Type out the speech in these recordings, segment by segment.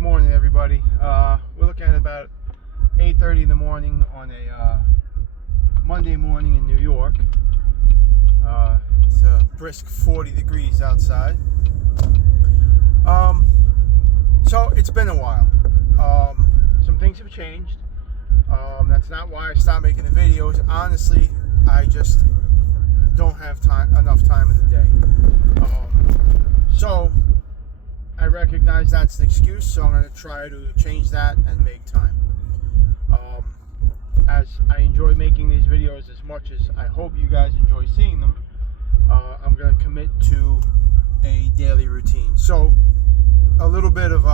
Good morning, everybody. We're looking at about 8:30 in the morning on a Monday morning in New York. It's a brisk 40 degrees outside. So it's been a while. Some things have changed. That's not why I stopped making the videos. Honestly, I just don't have enough time in the day. So I recognize that's an excuse, so I'm going to try to change that and make time. As I enjoy making these videos as much as I hope you guys enjoy seeing them, I'm going to commit to a daily routine. So, a little bit of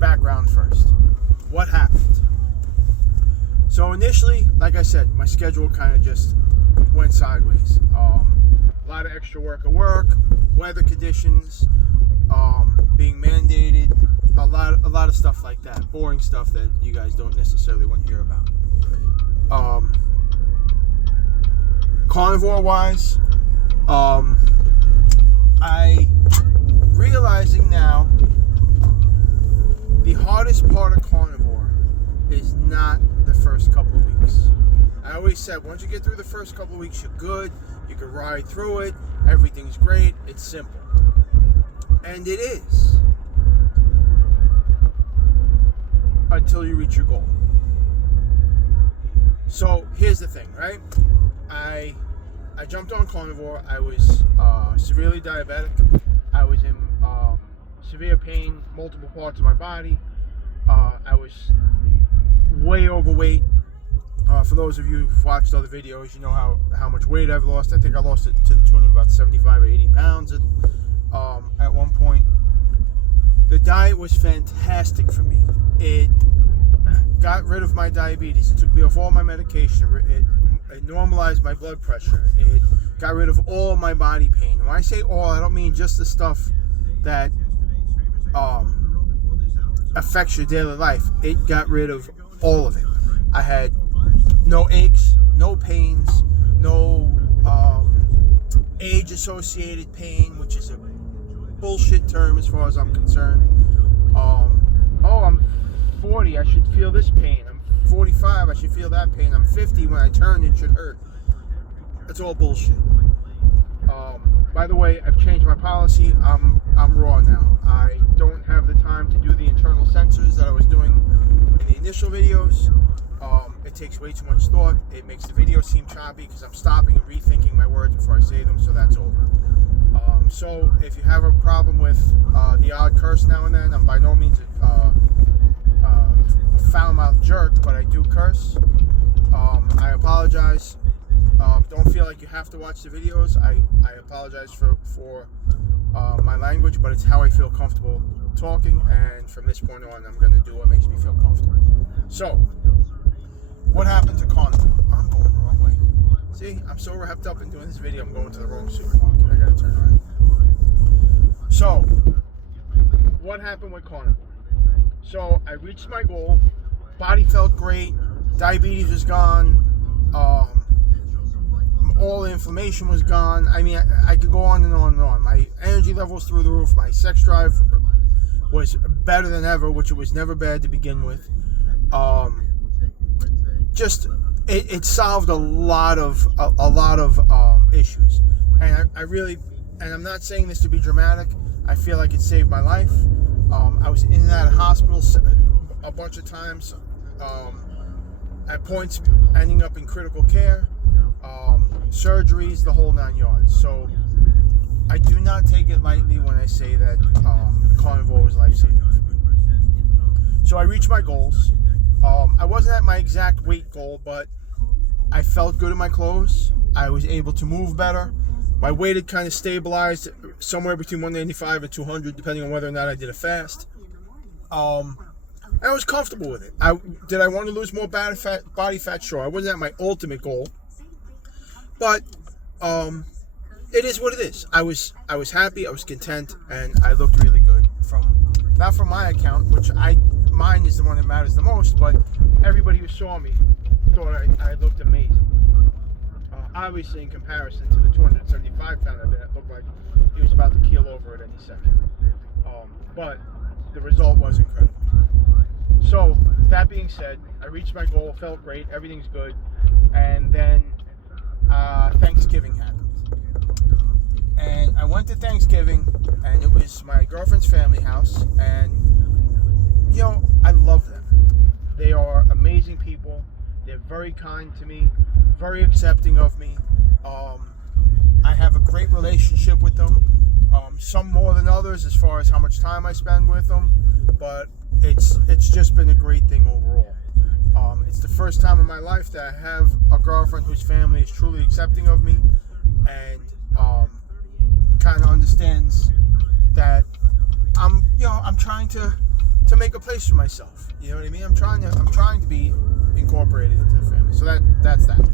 background first. What happened? So initially, like I said, my schedule kind of just went sideways. A lot of extra work at work, weather conditions, being mandated, a lot of stuff like that, boring stuff that you guys don't necessarily want to hear about. Carnivore wise, I realizing now the hardest part of carnivore is not the first couple of weeks. I always said once you get through the first couple of weeks, you're good, you can ride through it, everything's great, it's simple. And it is. Until you reach your goal. So here's the thing, right? I jumped on carnivore. I was severely diabetic. I was in severe pain, multiple parts of my body. I was way overweight. For those of you who've watched other videos, you know how much weight I've lost. I think I lost it to the tune of about 75 or 80 pounds at one point. The diet was fantastic for me. It got rid of my diabetes. It took me off all my medication. It normalized my blood pressure. It got rid of all my body pain. When I say all, I don't mean just the stuff that affects your daily life. It got rid of all of it. I had no aches, no pains, no age-associated pain, which is a bullshit term as far as I'm concerned. I'm 40, I should feel this pain. I'm 45, I should feel that pain. I'm 50, when I turn, it should hurt. That's all bullshit. By the way, I've changed my policy. I'm raw now. I don't have the time to do the internal sensors that I was doing in the initial videos. It takes way too much thought. It makes the video seem choppy because I'm stopping and rethinking my words before I say them, so that's over. So if you have a problem with the odd curse now and then, I'm by no means a foul-mouthed jerk, but I do curse. I apologize. Don't feel like you have to watch the videos. I apologize for my language, but it's how I feel comfortable talking, and from this point on, I'm going to do what makes me feel comfortable. So, what happened to carnivore? I'm going the wrong way. See, I'm so wrapped up in doing this video, I'm going to the wrong supermarket. I got to turn around. So, what happened with carnivore? So, I reached my goal. Body felt great. Diabetes was gone. All the inflammation was gone. I mean, I could go on and on and on. My energy level was through the roof. My sex drive was better than ever, which it was never bad to begin with. It solved a lot of issues, and I really, and I'm not saying this to be dramatic, I feel like it saved my life. I was in and out of hospital a bunch of times, at points ending up in critical care, surgeries, the whole 9 yards. So I do not take it lightly when I say that carnivore was life-saving for me. So I reached my goals. I wasn't at my exact weight goal, but I felt good in my clothes. I was able to move better. My weight had kind of stabilized somewhere between 195 and 200, depending on whether or not I did a fast. And I was comfortable with it. Did I want to lose more body fat? Sure. I wasn't at my ultimate goal, but it is what it is. I was happy. I was content, and I looked really good. Not from my account, which mine is the one that matters the most, but everybody who saw me thought I looked amazing. Obviously, in comparison to the 275 pound I've been, it looked like he was about to keel over at any second. But the result was incredible. So, that being said, I reached my goal, felt great, everything's good, and then Thanksgiving happened. And I went to Thanksgiving, and it was my girlfriend's family house, and, I love them. They are amazing people. They're very kind to me, very accepting of me. I have a great relationship with them, some more than others as far as how much time I spend with them, but it's just been a great thing overall. It's the first time in my life that I have a girlfriend whose family is truly accepting of me and kind of understands that I'm trying to make a place for myself. You know what I mean? I'm trying to be incorporated into the family. So that's that.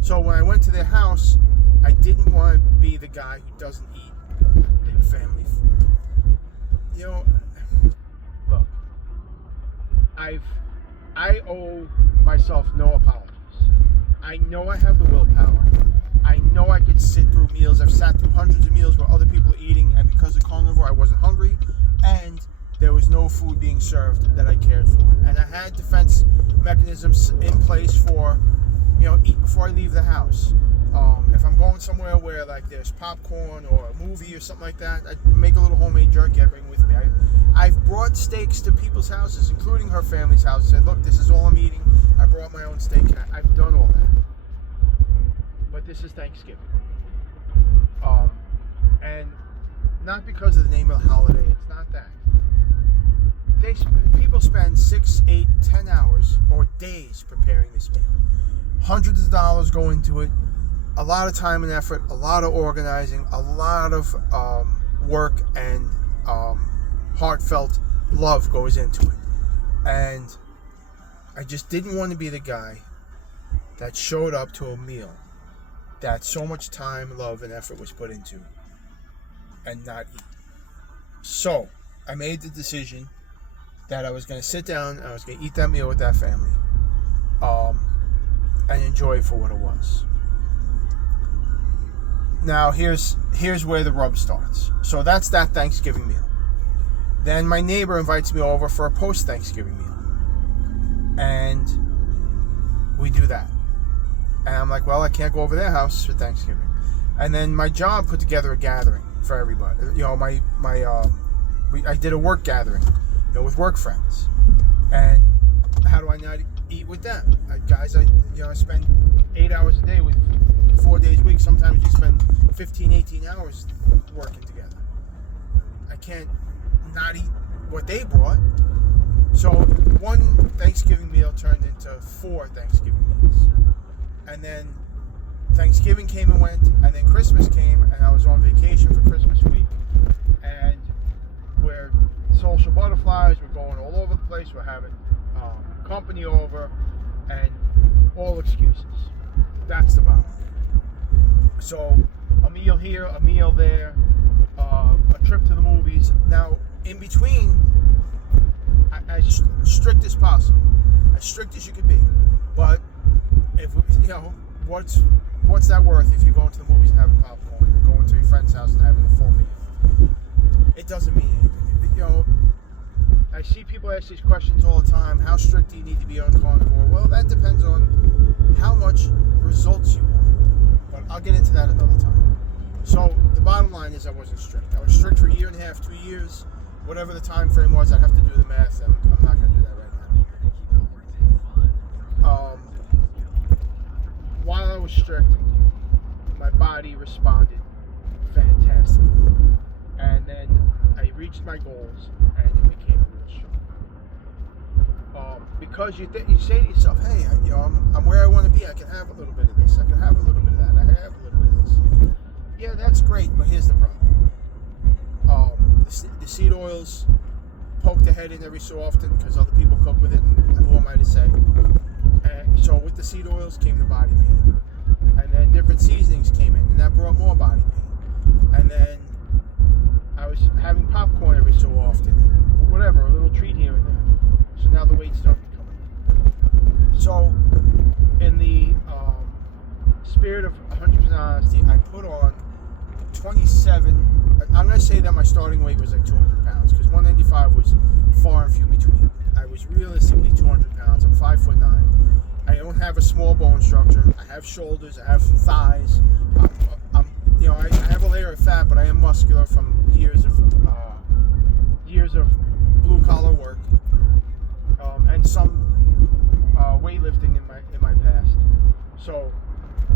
So when I went to their house, I didn't want to be the guy who doesn't eat big family food. Look, I owe myself no apologies. I know I have the willpower. I know I could sit through meals. I've sat through hundreds of meals where other people are eating, and because of carnivore, I wasn't hungry, and there was no food being served that I cared for. And I had defense mechanisms in place for, eat before I leave the house. If I'm going somewhere where like there's popcorn or a movie or something like that, I'd make a little homemade jerky I bring with me. I've brought steaks to people's houses, including her family's house, and said, look, this is all I'm eating. I brought my own steak. I've done all that. But this is Thanksgiving. And not because of the name of the holiday, it's not that. People spend 6, 8, 10 hours or days preparing this meal. Hundreds of dollars go into it, a lot of time and effort, a lot of organizing, a lot of work and heartfelt love goes into it. And I just didn't want to be the guy that showed up to a meal that so much time, love, and effort was put into and not eat. So I made the decision that I was going to sit down and I was going to eat that meal with that family and enjoy it for what it was. Now here's where the rub starts. So that's that Thanksgiving meal. Then my neighbor invites me over for a post-Thanksgiving meal, and we do that. And I'm like, well, I can't go over their house for Thanksgiving. And then my job put together a gathering for everybody. I did a work gathering, with work friends. And how do I not eat with them? I spend 8 hours a day with 4 days a week. Sometimes you spend 15, 18 hours working together. I can't not eat what they brought. So one Thanksgiving meal turned into 4 Thanksgiving meals. And then Thanksgiving came and went, and then Christmas came, and I was on vacation for Christmas week. And we're social butterflies, we're going all over the place, we're having company over, and all excuses. That's the bottom line. So a meal here, a meal there, a trip to the movies. Now, in between, as strict as possible, as strict as you could be. But if what's that worth if you're going to the movies and having popcorn, or going to your friend's house and having a full meal? It doesn't mean anything. I see people ask these questions all the time. How strict do you need to be on carnivore? Well, that depends on how much results you want. But I'll get into that another time. So the bottom line is I wasn't strict. I was strict for 1.5 years, 2 years. Whatever the time frame was, I'd have to do the math, and I'm not going to do that right now. While I was strict, my body responded fantastically. And then I reached my goals, and it became a real struggle. Because you say to yourself, hey, I'm where I want to be. I can have a little bit of this. I can have a little bit of that. I can have a little bit of this. Yeah, that's great, but here's the problem. The seed oils poke the head in every so often because other people cook with it, and who am I to say? And so with the seed oils came the body pain. And then different seasonings came in, and that brought more body pain. And then I was having popcorn every so often, whatever, a little treat here and there. So now the weight started coming. So in the spirit of 100% honesty, I put on 27. I'm going to say that my starting weight was like 200 pounds, because 195 was was realistically 200 pounds. I'm 5'9". I don't have a small bone structure. I have shoulders. I have thighs. I have a layer of fat, but I am muscular from years of blue collar work, and some weightlifting in my past. So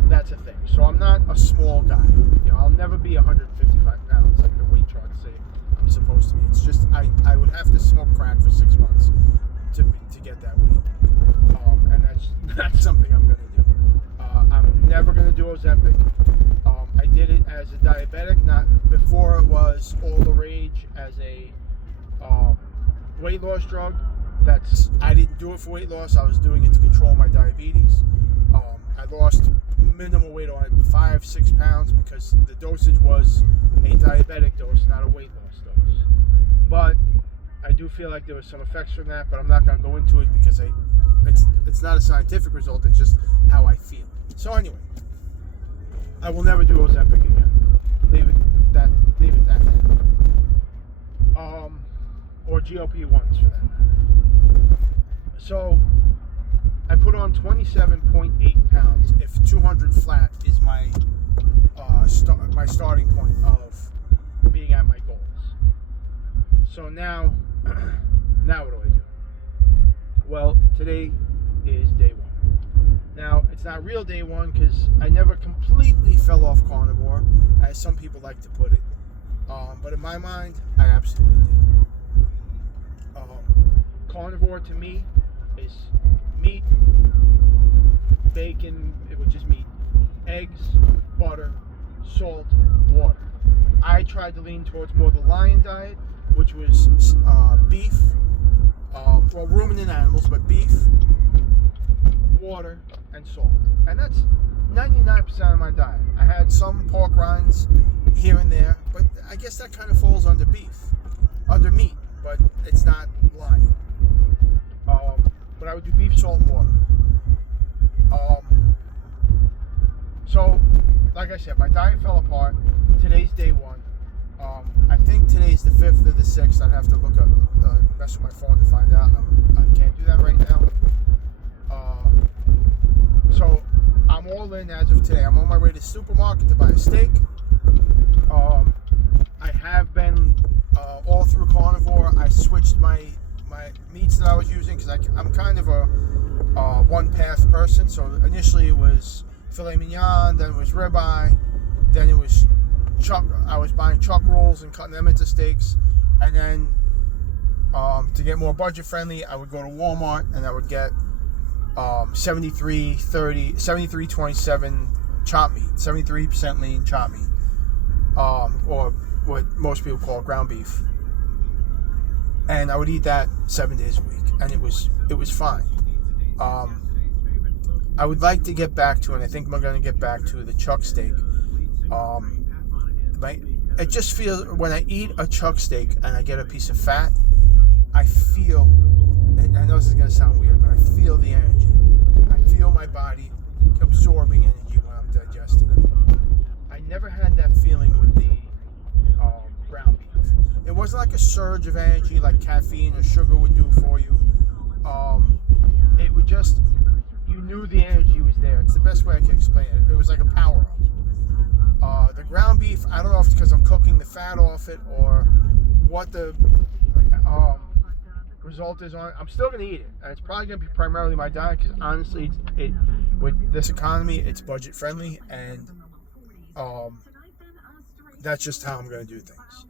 that's a thing. So I'm not a small guy. I'll never be 155 pounds like the weight charts say I'm supposed to be. It's just I would have to smoke crack for 6 months to get that weight, and that's something I'm gonna do. I'm never gonna do Ozempic. I did it as a diabetic, not before it was all the rage as a weight loss drug. I didn't do it for weight loss. I was doing it to control my diabetes. I lost minimal weight on 5-6 pounds because the dosage was a diabetic dose, not a weight loss dose. But I do feel like there was some effects from that, but I'm not going to go into it because it's not a scientific result. It's just how I feel. So anyway, I will never do Ozempic again. Leave it that. Or GLP-1s for that. So I put on 27.8 pounds. If 200 flat is my starting point of being at my goals. So now what do I do? Well, today is day one. Now, it's not real day one because I never completely fell off carnivore, as some people like to put it. But in my mind, I absolutely did. Carnivore to me is meat, bacon, which is meat, eggs, butter, salt, water. I tried to lean towards more the lion diet, which was beef, ruminant animals, but beef, water, and salt. And that's 99% of my diet. I had some pork rinds here and there, but I guess that kind of falls under meat, but it's not lion. But I would do beef, salt, and water. So, like I said, my diet fell apart. Today's day one. I think today's the 5th or the 6th. I'd have to look up, mess with my phone to find out. I can't do that right now. So, I'm all in as of today. I'm on my way to the supermarket to buy a steak. I have been all through carnivore. I switched my meats that I was using because I'm kind of a one-path person. So initially it was filet mignon, then it was ribeye, then it was chuck. I was buying chuck rolls and cutting them into steaks, and then to get more budget friendly, I would go to Walmart and I would get 73-27 chop meat, 73% lean chop meat, or what most people call ground beef. And I would eat that 7 days a week, and it was fine. I would like to get back to, and I think I'm going to get back to the chuck steak. It just feels, when I eat a chuck steak and I get a piece of fat, I feel, and I know this is going to sound weird, but I feel the energy. I feel my body absorbing energy when I'm digesting it. I never had that feeling with the ground beef. It wasn't like a surge of energy like caffeine or sugar would do for you. It would just, you knew the energy was there. It's the best way I can explain it. It was like a power up. The ground beef, I don't know if it's because I'm cooking the fat off it or what the result is on it. I'm still going to eat it, and it's probably going to be primarily my diet because honestly, with this economy, it's budget friendly, and that's just how I'm going to do things.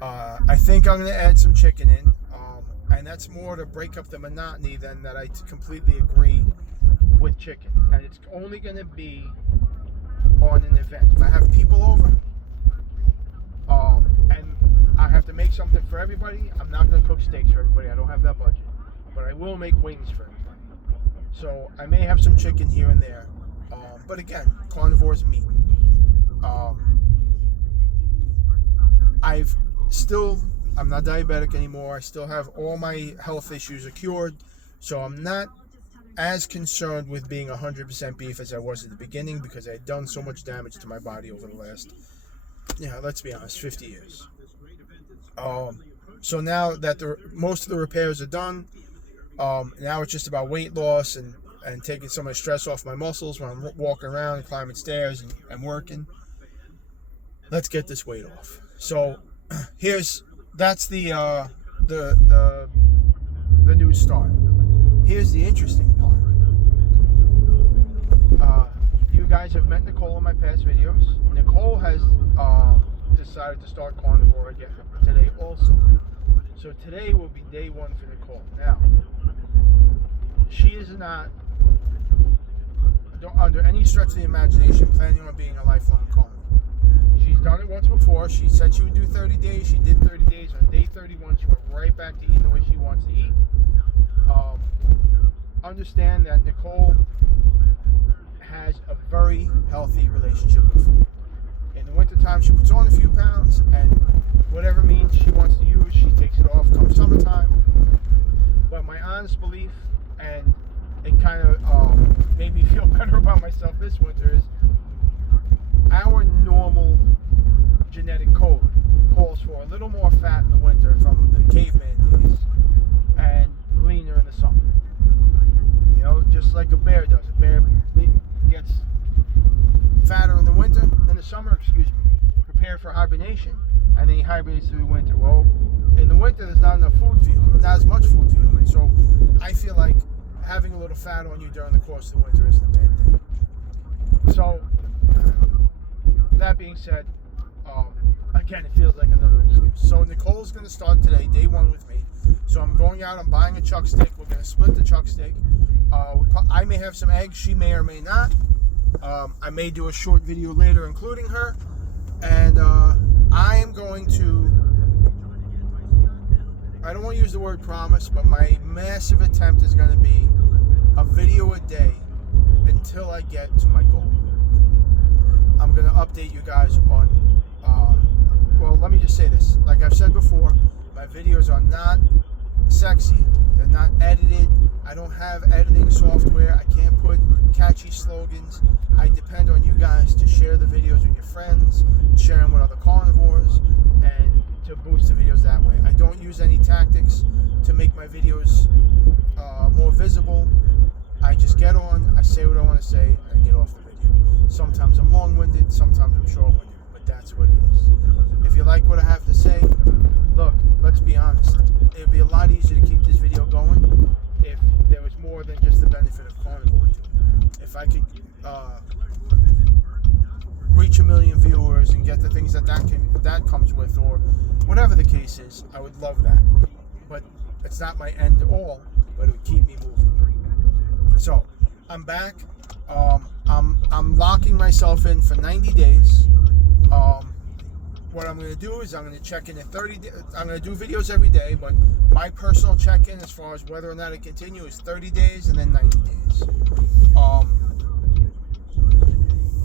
I think I'm going to add some chicken in, and that's more to break up the monotony than that I completely agree with chicken. And it's only going to be on an event. If I have people over, and I have to make something for everybody, I'm not going to cook steaks for everybody. I don't have that budget. But I will make wings for everybody. So I may have some chicken here and there. But again, carnivore is meat. I'm not diabetic anymore. I still have all my health issues are cured. So I'm not as concerned with being 100% beef as I was at the beginning because I had done so much damage to my body over the last, let's be honest, 50 years. So now that most of the repairs are done, Now it's just about weight loss and taking some of the stress off my muscles when I'm walking around and climbing stairs and working. Let's get this weight off. So that's the news start. Here's the interesting part. You guys have met Nicole in my past videos. Nicole has decided to start carnivore again today also. So today will be day one for Nicole. Now, she is not, under any stretch of the imagination, planning on being a lifelong carnivore. She's done it once before. She said she would do 30 days. She did 30 days. On day 31, she went right back to eating the way she wants to eat. Understand that Nicole has a very healthy relationship with food. In the wintertime, she puts on a few pounds, and whatever means she wants to use, she takes it off come summertime. But my honest belief, and it kind of made me feel better about myself this winter, is our normal genetic code calls for a little more fat in the winter from the caveman days and leaner in the summer. You know, just like a bear does. A bear gets fatter in the winter, in the summer, prepare for hibernation, and then he hibernates through the winter. Well, in the winter, there's not enough food for you, not as much food for you, and so I feel like having a little fat on you during the course of the winter isn't a bad thing. So, that being said, again, it feels like another excuse. So Nicole's going to start today, day one with me. So I'm going out, I'm buying a chuck steak. We're going to split the chuck steak. I may have some eggs, she may or may not. I may do a short video later including her. And I am going to, I don't want to use the word promise, but my massive attempt is going to be a video a day until I get to my goal. I'm going to update you guys on, well, let me just say this. Like I've said before, my videos are not sexy. They're not edited. I don't have editing software. I can't put catchy slogans. I depend on you guys to share the videos with your friends, share them with other carnivores, and to boost the videos that way. I don't use any tactics to make my videos more visible. I just get on, I say what I want to say, and I get off the video. Sometimes I'm long-winded, sometimes I'm short-winded, but that's what it is. If you like what I have to say, look, let's be honest. It would be a lot easier to keep this video going if there was more than just the benefit of carnivore to it. If I could reach 1 million viewers and get the things that comes with, or whatever the case is, I would love that. But it's not my end all, but it would keep me moving. So I'm back. I'm locking myself in for 90 days. What I'm going to do is I'm going to check in at 30 days. I'm going to do videos every day, but my personal check-in as far as whether or not I continue is 30 days and then 90 days.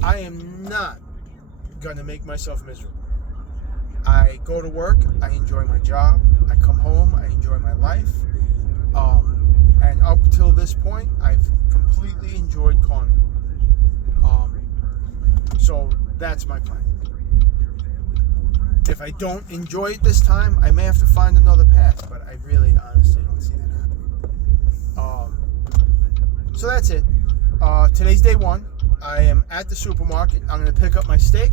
I am not going to make myself miserable. I go to work, I enjoy my job, I come home, I enjoy my life, and up till this point, I've completely enjoyed carnivore. So that's my plan. If I don't enjoy it this time, I may have to find another path, but I really, honestly don't see that happening. So that's it. Today's day one. I am at the supermarket. I'm going to pick up my steak.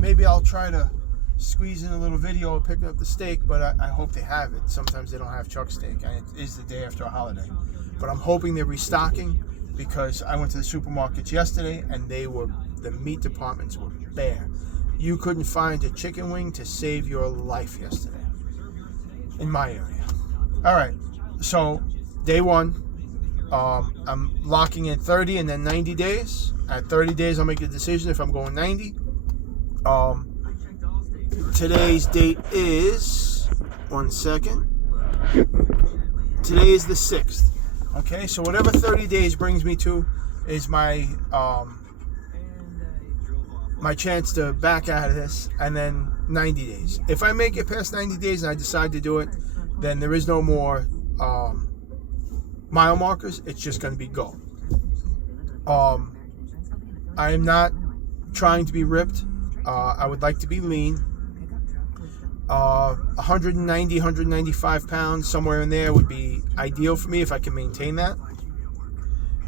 Maybe I'll try to squeeze in a little video of picking up the steak, but I hope they have it. Sometimes they don't have chuck steak, and it is the day after a holiday. But I'm hoping they're restocking, because I went to the supermarkets yesterday, and the meat departments were bare. You couldn't find a chicken wing to save your life yesterday in my area. All right, so day one, I'm locking in 30 and then 90 days. At 30 days, I'll make a decision if I'm going 90. Today's date is, one second. Today is the 6th. Okay, so whatever 30 days brings me to is my my chance to back out of this, and then 90 days. If I make it past 90 days and I decide to do it, then there is no more mile markers. It's just going to be go. I am not trying to be ripped. I would like to be lean. 190, 195 pounds, somewhere in there would be ideal for me if I can maintain that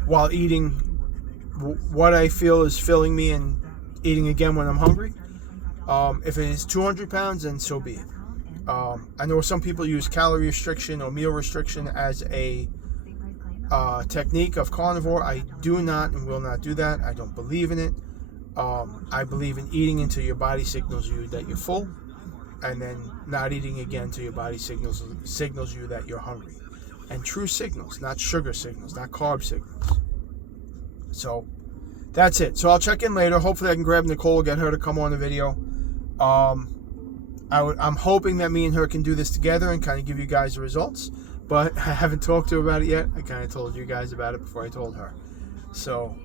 while eating what I feel is filling me and eating again when I'm hungry. If it is 200 pounds, then so be it. I know some people use calorie restriction or meal restriction as a technique of carnivore. I do not and will not do that. I don't believe in it. I believe in eating until your body signals you that you're full, and then not eating again until your body signals you that you're hungry. And true signals, not sugar signals, not carb signals. So that's it. So I'll check in later. Hopefully I can grab Nicole, get her to come on the video. I'm hoping that me and her can do this together and kind of give you guys the results. But I haven't talked to her about it yet. I kind of told you guys about it before I told her. So,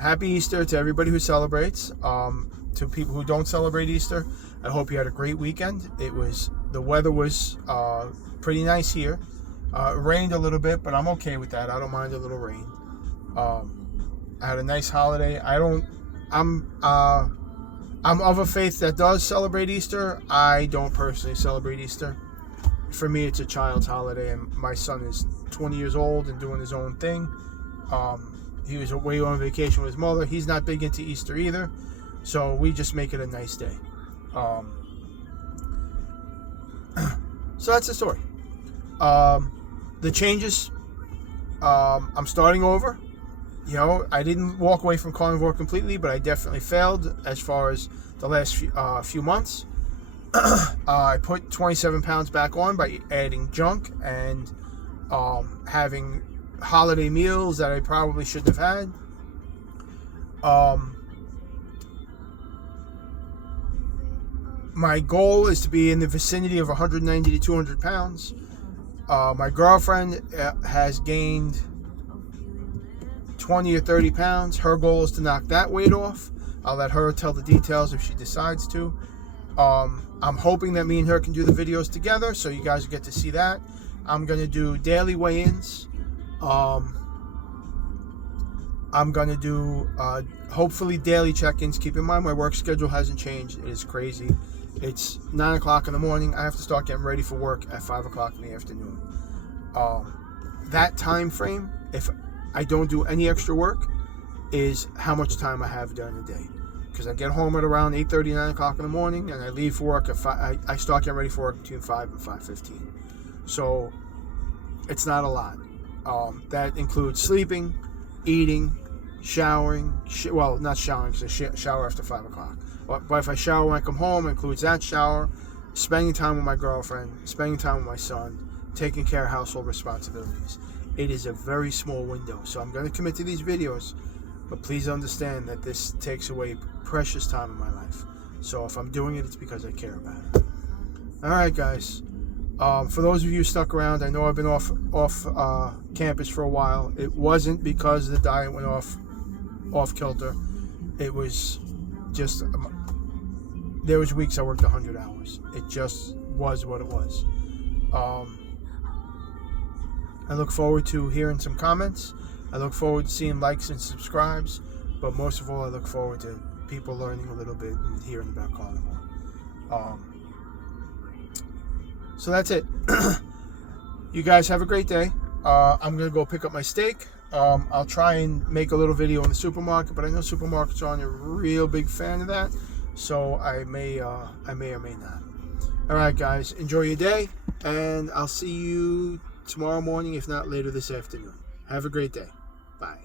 happy Easter to everybody who celebrates. To people who don't celebrate Easter, I hope you had a great weekend. The weather was pretty nice here. It rained a little bit, but I'm okay with that. I don't mind a little rain. I had a nice holiday. I'm of a faith that does celebrate Easter. I don't personally celebrate Easter. For me, it's a child's holiday, and my son is 20 years old and doing his own thing. He was away on vacation with his mother. He's not big into Easter either, so we just make it a nice day. So that's the story. The changes, I'm starting over. You know, I didn't walk away from carnivore completely, but I definitely failed as far as the last few months. I put 27 pounds back on by adding junk and having holiday meals that I probably shouldn't have had. My goal is to be in the vicinity of 190 to 200 pounds. My girlfriend has gained 20 or 30 pounds. Her goal is to knock that weight off. I'll let her tell the details if she decides to. I'm hoping that me and her can do the videos together, so you guys get to see that. I'm going to do daily weigh-ins. I'm going to do, hopefully, daily check-ins. Keep in mind, my work schedule hasn't changed. It is crazy. It's 9 o'clock in the morning. I have to start getting ready for work at 5 o'clock in the afternoon. That time frame, if I don't do any extra work, is how much time I have during the day. Because I get home at around 8:30, 9 o'clock in the morning, and I leave for work at 5. I start getting ready for work between 5 and 5:15. So it's not a lot. That includes sleeping, eating, showering. Well, not showering, because I shower after 5 o'clock. But if I shower when I come home, it includes that shower, spending time with my girlfriend, spending time with my son, taking care of household responsibilities. It is a very small window. So I'm going to commit to these videos. But please understand that this takes away precious time in my life. So if I'm doing it, it's because I care about it. Alright, guys. For those of you stuck around, I know I've been off campus for a while. It wasn't because the diet went off kilter. It was just, there was weeks I worked 100 hours. It just was what it was. I look forward to hearing some comments. I look forward to seeing likes and subscribes, but most of all, I look forward to people learning a little bit and hearing about carnivore. So that's it. You guys have a great day. I'm going to go pick up my steak. I'll try and make a little video in the supermarket, but I know supermarkets aren't a real big fan of that, so I may or may not. All right, guys, enjoy your day, and I'll see you tomorrow morning, if not later this afternoon. Have a great day. Bye.